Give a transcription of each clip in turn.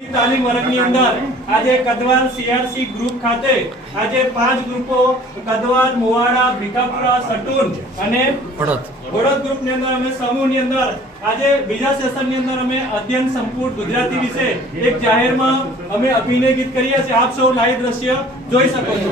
તાલીમ વર્ગની અંદર આજે કદવાલ સીઆરસી ગ્રુપ ખાતે આજે પાંચ ગ્રુપો કદવાલ મોવાડા ભીખાપુરા સટુન અને પડત વડોદ ગ્રુપની અંદર અમે સમૂહની અંદર આજે બીજા સેશનની અંદર અમે અધ્યયન સંપૂર્ણ ગુજરાતી વિશે એક જાહેરમાં અમે અભિનય ગીત કરીએ છીએ. આપ સૌ લાઈવ દ્રશ્ય જોઈ શકો છો.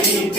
Oh,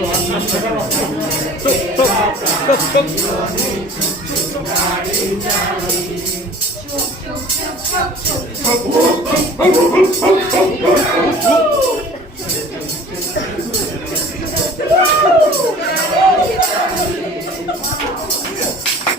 চোখ চোখ চোখ চোখ চোখ